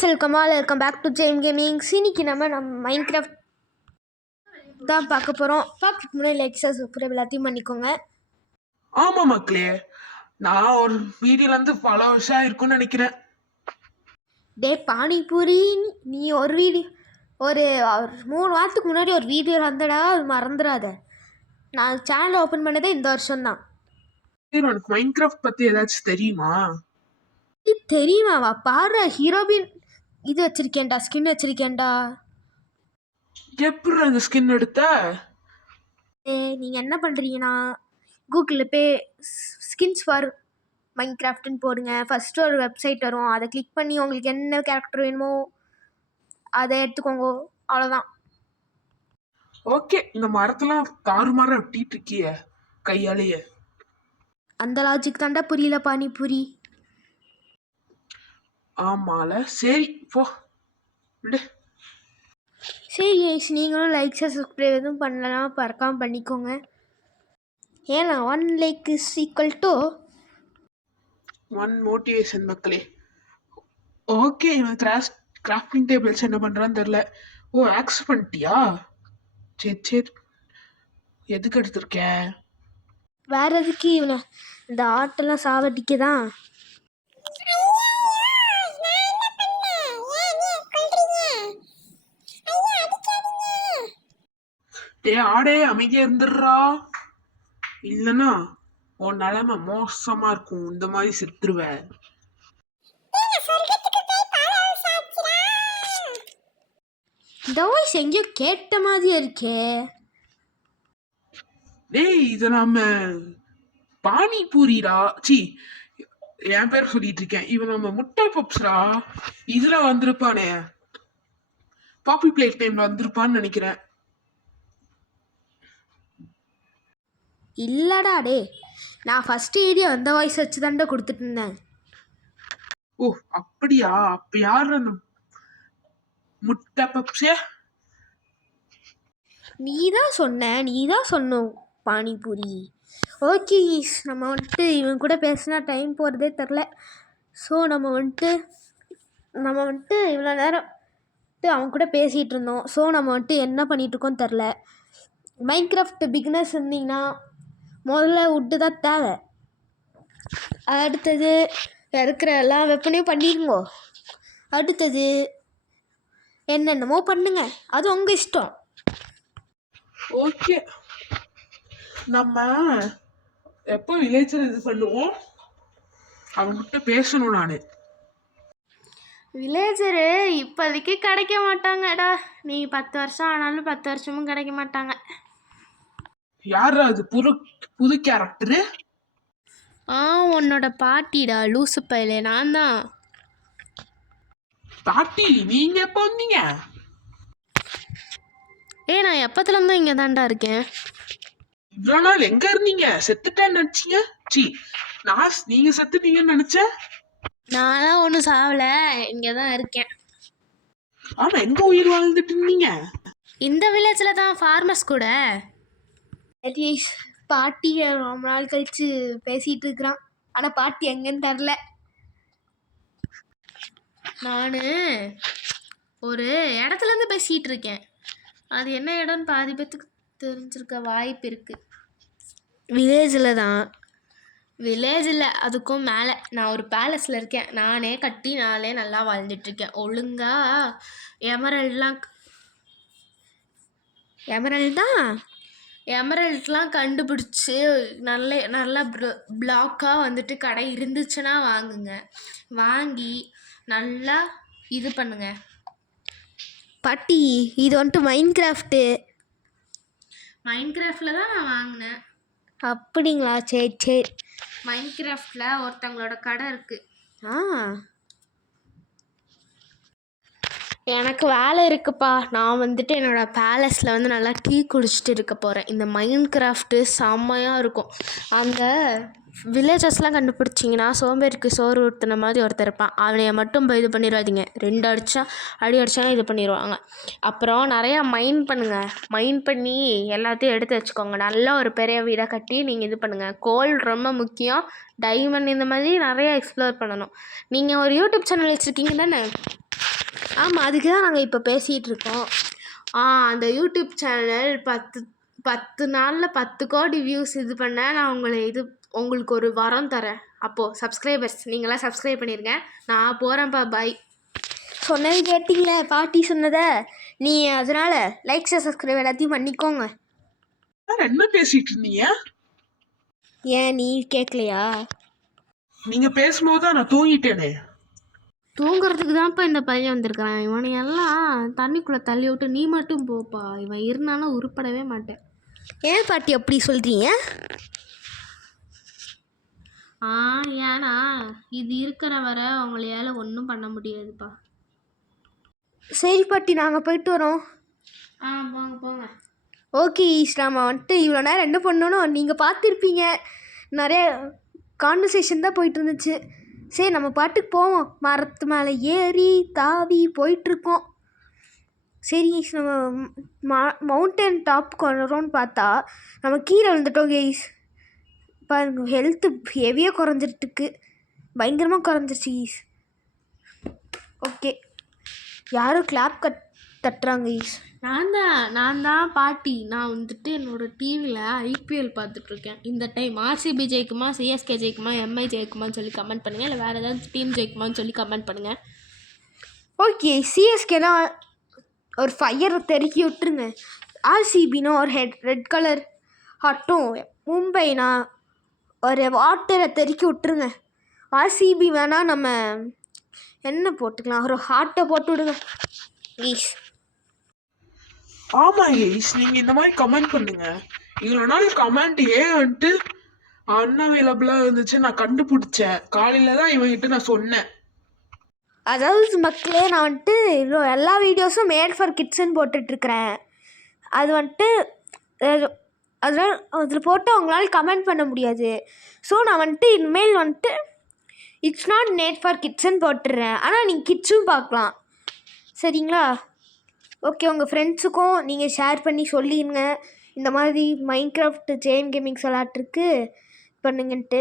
Guys welcome back to Jayam gamings. இன்னைக்கு நம்ம Minecraft தான் பார்க்க போகிறோம். பார்க்கறதுக்கு முன்னாடி லைக் சப்ஸ்கிரைப் எல்லாத்தையும் பண்ணிக்கோங்க. ஆமாம் மக்களே, நான் ஒரு வீடியோலேருந்து பல வருஷம் இருக்கும்னு நினைக்கிறேன். டே பானிபூரி, நீ ஒரு 3 வாரத்துக்கு முன்னாடி ஒரு வீடியோ வந்தடா, அது மறந்துடாத. நான் சேனல் ஓப்பன் பண்ணதே இந்த வருஷம்தான். உனக்கு மைன்கிராஃப்ட் பற்றி ஏதாச்சும் தெரியுமா? தெரியுமாவா? பாரு, ஹீரோபின் இது வச்சிருக்கேன்டா, ஸ்கின் வச்சிருக்கேன்டா. எப்படி அந்த ஸ்கின் எடுத்த? நீங்கள் என்ன பண்ணுறீங்கன்னா, கூகுளில் போய் ஸ்கின்ஸ் ஃபார் மைன்கிராஃப்ட்னு போடுங்க. ஃபஸ்ட்டு ஒரு வெப்சைட் வரும், அதை கிளிக் பண்ணி உங்களுக்கு என்ன கேரக்டர் வேணுமோ அதை எடுத்துக்கோங்க. அவ்வளோதான். ஓகே, இந்த மரத்தெல்லாம் தாறுமாற வெட்டிட்டு இருக்கிய கையாலேயே. அந்த லாஜிக் தாண்டா புரியல பானிபூரி. ஆமால, சரி போ விடு. சரி கைஸ், நீங்களும் லைக் சப்ஸ்கிரைப் எதுவும் பண்ணலாம், பறக்காமல் பண்ணிக்கோங்க. ஏன்னா 1 like is equal to 1 motivation மக்களே. ஓகே, இவன் கிராஃப்டிங் டேபிள்ஸ் என்ன பண்ணுறான்னு தெரில. ஓ, ஆக்ஸ் பண்ணிட்டியா? சரி, எதுக்கு எடுத்திருக்கேன்? வேற எதுக்கு இவனை இந்த ஆட்டெல்லாம் சாவடிக்க தான். ஆடே அமைதியா இருந்துடுறா, இல்லைன்னா உன் நிலைமை மோசமா இருக்கும். இந்த மாதிரி செத்துருவ. இந்த வாய்ஸ் எங்கேயோ கேட்ட மாதிரி இருக்கே. டேய், இத நாம பானிபூரிடா, சி என் பேர் சொல்லிட்டு இருக்கேன். இவன் நம்ம முட்டை பப்ஸ்ரா, இதுல வந்திருப்பானே, பாப்பி பிளேட் டைம்ல வந்திருப்பான்னு நினைக்கிறேன். இல்லடா டே, நான் ஃபஸ்ட்டு வீடியோ அந்த வாய்ஸ் வச்சு தாண்டா கொடுத்துட்டு இருந்தேன். ஓ அப்படியா? அப்ப யாரு அந்த முட்டை பப்ஸே? நீ தான் சொன்ன பானிபூரி. ஓகே, நம்ம வந்துட்டு இவன் கூட பேசினா டைம் போகிறதே தெரில. ஸோ நம்ம வந்துட்டு இவ்வளோ நேரம் அவன் கூட பேசிகிட்டு இருந்தோம். ஸோ நம்ம வந்துட்டு என்ன பண்ணிகிட்ருக்கோன்னு தெரில. மைன்கிராஃப்ட் பிகினர்ஸ் இருந்தீங்கன்னா முதல்ல வுட்டு தான் தேவை. அடுத்தது இருக்கிற எல்லா வெப்பனையும் பண்ணிடுங்கோ. அடுத்தது என்னென்னமோ பண்ணுங்க, அது உங்கள் இஷ்டம். ஓகே, நம்ம எப்போ வில்லேஜில் இது பண்ணுவோம், அவங்ககிட்ட பேசணும். நான் வில்லேஜரு இப்போதைக்கு கிடைக்க மாட்டாங்கடா. நீ 10 வருஷம் ஆனாலும் 10 வருஷமும் கிடைக்க மாட்டாங்க. யாரா அது புது கேரக்டரு? உன்னோட பாட்டிடா, லூசு பையலே, நான் தான். பாட்டி, நீங்க எப்போ வந்தீங்க? நான் எப்பத்துலேருந்து இங்கே தான்டா இருக்கேன். இவ்வளோ நாள் எங்க இருந்தீங்க? செத்துட்டேன்னு நினைச்சீங்க? சி, நீங்க செத்துட்டீங்கன்னு நினைச்சேன். நான்லாம் ஒன்றும் சாவலை, இங்கே தான் இருக்கேன். ஆமா, எங்க உயிர் வாழ்ந்துட்டு இருந்தீங்க? இந்த வில்லேஜில் தான், ஃபார்மர்ஸ் கூட. பாட்டி ரொம்ப நாள் கழிச்சு பேசிகிட்டு இருக்கிறான். ஆனால் பாட்டி எங்கன்னு தெரில. நான் ஒரு இடத்துலேருந்து பேசிகிட்டு இருக்கேன். அது என்ன இடம்னு பாதி பேத்துக்கு தெரிஞ்சிருக்க வாய்ப்பு இருக்குது. வில்லேஜில் தான். வில்லேஜ் இல்லை, அதுக்கும் மேலே நான் ஒரு பேலஸில் இருக்கேன். நானே கட்டி நல்லா வாழ்ந்துட்டுருக்கேன் ஒழுங்காக. எமரல்ட்லாம் கண்டுபிடிச்சி நல்ல பிளாக்காக வந்துட்டு கடை இருந்துச்சுன்னா வாங்குங்க. வாங்கி நல்லா இது பண்ணுங்க. பாட்டி, இது வந்துட்டு மைன்கிராஃப்டில் தான் நான் வாங்கினேன். அப்படிங்களா? சரி. மைன்கிராஃப்டில் ஒருத்தங்களோட கடை இருக்குது. எனக்கு வேலை இருக்குப்பா. நான் வந்துட்டு என்னோடய பேலஸில் வந்து நல்லா டீ குடிச்சிட்டு இருக்க போகிறேன். இந்த மைன்கிராஃப்ட்டு செம்மையாக இருக்கும். அந்த வில்லேஜஸ்லாம் கண்டுபிடிச்சிங்கன்னா சோம்பேறிக்கு சோறு ஊற்றுன மாதிரி ஒருத்தர் இருப்பான். அவனைய மட்டும் இது பண்ணிடாதீங்க. 2 அடி அடித்தாலும் இது பண்ணிடுவாங்க. அப்புறம் நிறையா மைன் பண்ணுங்கள். மைன் பண்ணி எல்லாத்தையும் எடுத்து வச்சுக்கோங்க. நல்லா ஒரு பெரிய வீடை கட்டி நீங்கள் இது பண்ணுங்கள். கோல்டு ரொம்ப முக்கியம். டைமண்ட் இந்த மாதிரி நிறையா எக்ஸ்ப்ளோர் பண்ணணும். நீங்கள் ஒரு யூடியூப் சேனல் வச்சுருக்கீங்க தானே? ஆமாம், அதுக்கு தான் நாங்கள் இப்போ பேசிகிட்டு இருக்கோம். அந்த யூடியூப் சேனல் 10 நாளில் 10 கோடி வியூஸ் இது பண்ண நான் உங்களுக்கு ஒரு வரம் தரேன். அப்போது சப்ஸ்கிரைபர்ஸ் நீங்களாம் சப்ஸ்கிரைப் பண்ணிடுங்க. நான் போகிறேன்ப்பா, பாய். சொன்னது கேட்டிங்களே பாட்டி சொன்னதை. நீ அதனால் லைக்ஸ் சப்ஸ்கிரைப் எல்லாத்தையும் பண்ணிக்கோங்க. என்ன பேசிட்டு இருந்தீங்க? ஏன் நீ கேட்கலையா? நீங்க பேசும்போது தான் நான் தூங்கிட்டேனே. தூங்குறதுக்கு தான்ப்பா இந்த பையன் வந்திருக்கிறான். இவனையெல்லாம் தண்ணிக்குள்ளே தள்ளி விட்டு நீ மட்டும் போப்பா. இவன் இருந்தாலும் உருப்படவே மாட்டேன். ஏன் பாட்டி அப்படி சொல்கிறீங்க? ஏன்னா இது இருக்கிற வரை அவங்களால ஒன்றும் பண்ண முடியாதுப்பா. சரி பாட்டி, நாங்கள் போயிட்டு வரோம். போங்க போங்க. ஓகே ஈஸ்லாமா வந்துட்டு இவ்வளோ நேரம் என்ன பண்ணணும் நீங்கள் பார்த்துருப்பீங்க. நிறைய கான்வர்சேஷன் தான் போயிட்டு இருந்துச்சு. சரி நம்ம பாட்டுக்கு போவோம். மரத்து மேலே ஏறி தாவி போயிட்டுருக்கோம். சரி நம்ம மவுண்டன் டாப்புக்கு வரோன்னு பார்த்தா நம்ம கீழே விழுந்துட்டோம் கெய்ஸ். பாருங்க, ஹெல்த்து ஹெவியாக குறைஞ்சிட்டுருக்கு. பயங்கரமாக குறைஞ்சிருச்சு கீஸ். ஓகே, யாரும் கிளாப் தட்டுறாங்க கீஸ். நான் தான் பாட்டி. நான் வந்துட்டு என்னோடய டிவியில் ஐபிஎல் பார்த்துட்ருக்கேன். இந்த டைம் ஆர்சிபி ஜெயிக்குமா, சிஎஸ்கே ஜெயிக்குமா, எம்ஐ ஜெயிக்குமான்னு சொல்லி கமெண்ட் பண்ணுங்கள். இல்லை வேறு ஏதாவது டீம் ஜெயிக்குமான்னு சொல்லி கமெண்ட் பண்ணுங்கள். ஓகே, சிஎஸ்கேலாம் ஒரு ஃபயரை தெருக்கி விட்டுருங்க. ஆர்சிபினா ஒரு ரெட் கலர் ஹட்டும், மும்பைனா ஒரு வாட்டரை தெருக்கி விட்டுருங்க. ஆர்சிபி வேணால் நம்ம என்ன போட்டுக்கலாம், ஒரு ஹார்ட்டை போட்டு விடுங்க ப்ளீஸ். ஆமா ஈஸ், நீங்க இந்த மாதிரி கமெண்ட் பண்ணுங்க. இவ்வளோ நாள் கமெண்ட் ஏன் வந்துட்டு அன்அவைலபிளா இருந்துச்சு நான் கண்டுபிடிச்சேன். காலையில தான் இவங்கிட்ட நான் சொன்னேன். அதாவது மக்களே, நான் வந்துட்டு எல்லா வீடியோஸும் மேட் ஃபார் கிட்ஸ்ன்னு போட்டுட்ருக்கிறேன். அது வந்துட்டு அதில் போட்டு அவங்களால கமெண்ட் பண்ண முடியாது. ஸோ நான் வந்துட்டு இனிமேல் வந்துட்டு இட்ஸ் நாட் மேட் ஃபார் கிட்ஸ்ன்னு போட்டுடுறேன். ஆனால் நீங்கள் கிட்ஸும் பார்க்கலாம், சரிங்களா? ஓகே, உங்கள் ஃப்ரெண்ட்ஸுக்கும் நீங்கள் ஷேர் பண்ணி சொல்லிடுங்க இந்த மாதிரி மைன்கிராஃப்ட் ஜெயின் கேமிங்ஸ் விளாட்ருக்கு பண்ணுங்கன்ட்டு.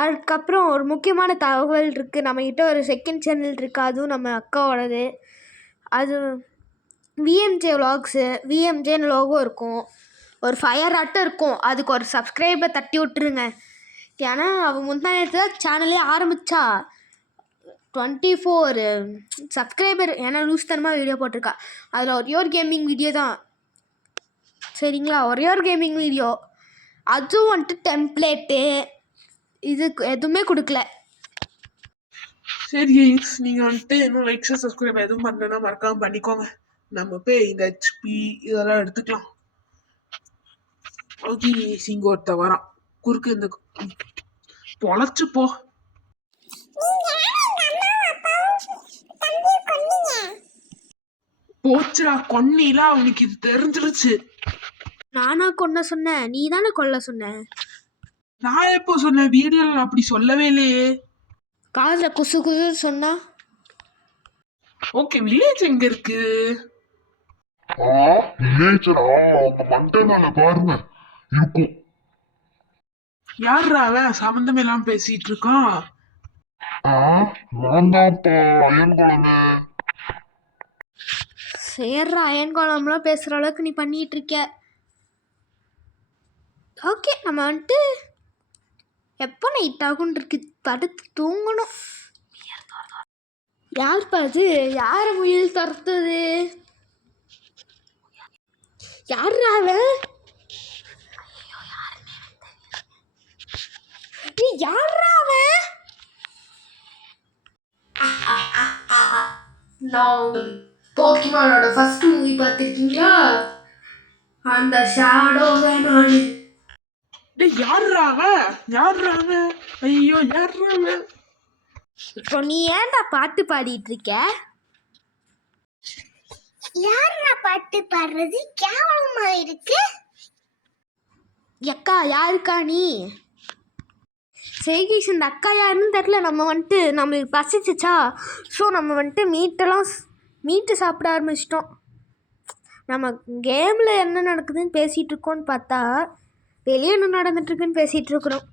அதுக்கப்புறம் ஒரு முக்கியமான தகவல் இருக்குது. நம்மக்கிட்ட ஒரு செகண்ட் சேனல் இருக்குது, அதுவும் நம்ம அக்காவோடது. அது விஎம்ஜே விலாக்ஸு. விஎம்ஜேன்னு லோகோ இருக்கும், ஒரு ஃபயர் ஆட்டம் இருக்கும். அதுக்கு ஒரு சப்ஸ்கிரைபை தட்டி விட்டுருங்க. ஏன்னா அவள் முந்தா நேரத்தில் தான் சேனலே ஆரம்பித்தா. 24 சப்ஸ்கிரைபர். ஏன்னா லூஸ் தனமாக வீடியோ போட்டிருக்கா. அதில் ஒரே ஒரு கேமிங் வீடியோ தான், சரிங்களா? ஒரே ஒரு கேமிங் வீடியோ, அதுவும் வந்துட்டு டெம்ப்ளேட்டு இது எதுவுமே கொடுக்கல. சரி ஈஸ், நீங்க வந்துட்டு இன்னும் லைக்ஸ் சப்ஸ்கிரைப் எதுவும் பண்ணலன்னா மறக்காம பண்ணிக்கோங்க. நம்ம போய் இந்த ஹெச்பி இதெல்லாம் எடுத்துக்கலாம். ஓகே, இங்க ஒருத்த வரான் குறுக்கு. இந்த பொழைச்சு போ. போச்சுடா, கொன்னிலா. அவனுக்கு இது தெரிஞ்சிருச்சு. நானா கொன்ன சொன்னேன்? நீ தானே கொல்ல சொன்ன. நான் எப்போ சொன்னேன்? வீடியோல அப்படி சொல்லவே இல்லையே. காதில் குசு குசு சொன்னா. ஓகே, வில்லேஜ் எங்க இருக்கு? வில்லேஜரா? அவங்க மண்டை மேல பாருங்க இருக்கும். யாருடா அவன் சம்பந்தம் எல்லாம் பேசிட்டு இருக்கான்? நான் தான்ப்பா அயன்குழந்தை. சேர்ற அயன்குளம்லாம் பேசுகிற அளவுக்கு நீ பண்ணிகிட்டு இருக்க. ஓகே, நம்ம வந்துட்டு எப்போ நைட் ஆகுன்னு இருக்கு, படுத்து தூங்கணும். யார் பாது? யாரை முயல் துரத்துது? யாரா அவன்? நீ யாரா அவன்? போக்கிமானோட ஃபர்ஸ்ட் மூவி பார்த்துருக்கீங்களா? அந்த ஷாடோ தான் நான். யாருடா அவன்? ஐயோ, யாருடா அவன்? இப்போ நீ ஏன்டா பாட்டு பாடிட்டு இருக்க? யாரா பாட்டு பாடுறது? கேவலமா இருக்கு. அக்கா யாருக்கா நீ? சேகேஷ், இந்த அக்கா யாருன்னு தெரில. நம்ம வந்துட்டு நம்மளுக்கு பசிச்சிச்சா, ஸோ நம்ம வந்துட்டு மீட்டு சாப்பிட ஆரம்பிச்சிட்டோம். நம்ம கேமில் என்ன நடக்குதுன்னு பேசிகிட்டு இருக்கோன்னு பார்த்தா வெளியே என்ன நடந்துட்டுருக்குன்னு பேசிகிட்டு இருக்கிறோம்.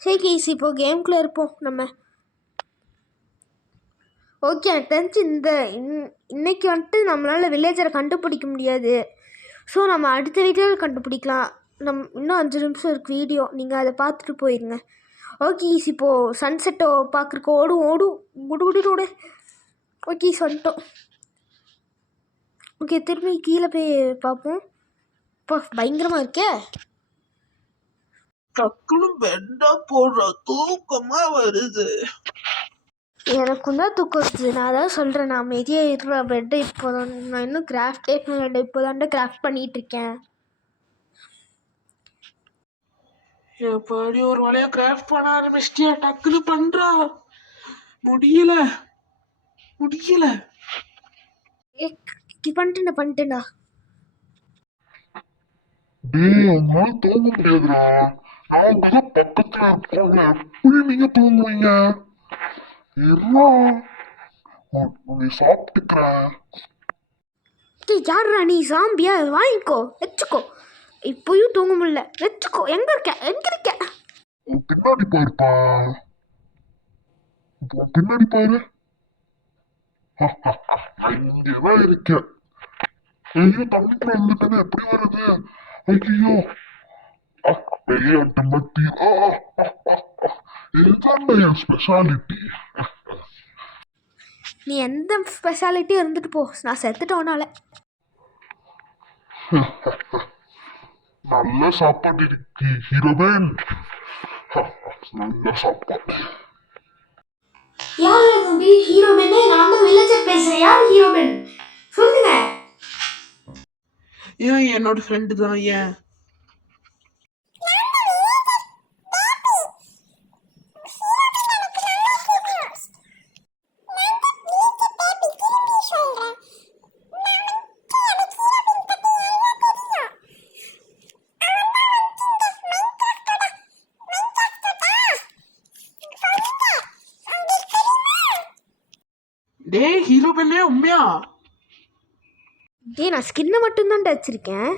சேகேஷ், இப்போது கேம்குள்ளே இருப்போம் நம்ம. ஓகே, எனக்கு தெரிஞ்சு இன்னைக்கு வந்துட்டு நம்மளால் வில்லேஜரை கண்டுபிடிக்க முடியாது. ஸோ நம்ம அடுத்த வீடியோவில் கண்டுபிடிக்கலாம். இன்னும் 5 நிமிஷம் இருக்குது வீடியோ, நீங்கள் அதை பார்த்துட்டு போயிருங்க. ஓகே இப்போது சன்செட்டோ பார்க்குறக்கு ஓடும் குடு. ஓகே வந்துட்டோம். ஓகே திரும்பி கீழே போய் பார்ப்போம். இப்போ பயங்கரமாக இருக்கே. டக்குனு பெட்டா போடுற தூக்கமா வருது. எனக்கும் தான் தூக்கம் வருது. நான் அதான் சொல்கிறேன், நான் அமைதியாக இருக்கிற பெட்டை இப்போதான். நான் இன்னும் கிராஃப்டே பண்ணல, இப்போதான்டா கிராஃப்ட் பண்ணிகிட்டு இருக்கேன். எப்படி ஒரு வழியா கிராஃப்ட் பண்ண ஆரம்பிச்சிட்டியா? டக்குன்னு பண்றா. முடியல பண்ணிட்டேன்டா. டேய் உங்களால தூங்க முடியாதுடா. நான் உங்கதான் பக்கத்துல இருக்கோம்ல, எப்படி நீங்க தூங்குவீங்க? இருடா, நீ சாப்பிட்டுக்கிறேன். யாருடா நீ? சாம்பியா? வாங்கிக்கோ, வச்சுக்கோ. இப்போயும் தூங்க முடியல, வச்சுக்கோ. எங்கே இருக்க? உன் பின்னாடி பாருப்பா, உன் பின்னாடி பாரு. இங்கதான் இருக்கேன். ஐயோ தண்ணிக்குள்ள வந்துட்டேன்னு எப்படி வருது? ஐயோ விளையாட்டு மத்தி. இதுதான் என் ஸ்பெஷாலிட்டி. நீ எந்த ஸ்பெஷாலிட்டியும் இருந்துட்டு போ, நான் செத்துட்டோனால. நல்ல சாப்பாடு இருக்கு ஹீரோபேன். நல்ல சாப்பாடு. யார் தம்பி ஹீரோபென்? நான் தான் வில்லேஜர் பேசுகிறேன். யார் ஹீரோபென் சொல்லுங்க. ஏன் என்னோட ஃப்ரெண்டு தான். ஏன் டேய் ஹீரோ பெண்ணே உண்மையா? நான் ஸ்கின்னை மட்டும்தான் வச்சிருக்கேன்.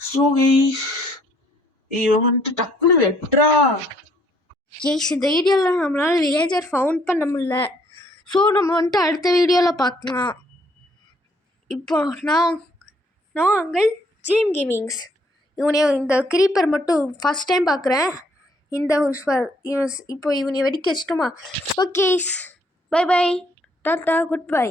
ஸோ இவன் வந்துட்டு டக்குன்னு வெட்டுறா. இந்த வீடியோவில் நம்மளால் வில்லேஜர் ஃபவுண்ட் பண்ண முடியல. ஸோ நம்ம வந்துட்டு அடுத்த வீடியோவில் பார்க்கலாம். இப்போ நான் அங்கள் ஜீம் கேமிங்ஸ். இந்த க்ரீப்பர் மட்டும் ஃபஸ்ட் டைம் பார்க்குறேன். இப்போ இவனை வெடிக்க வச்சுட்டோமா? Okay bye tata good by.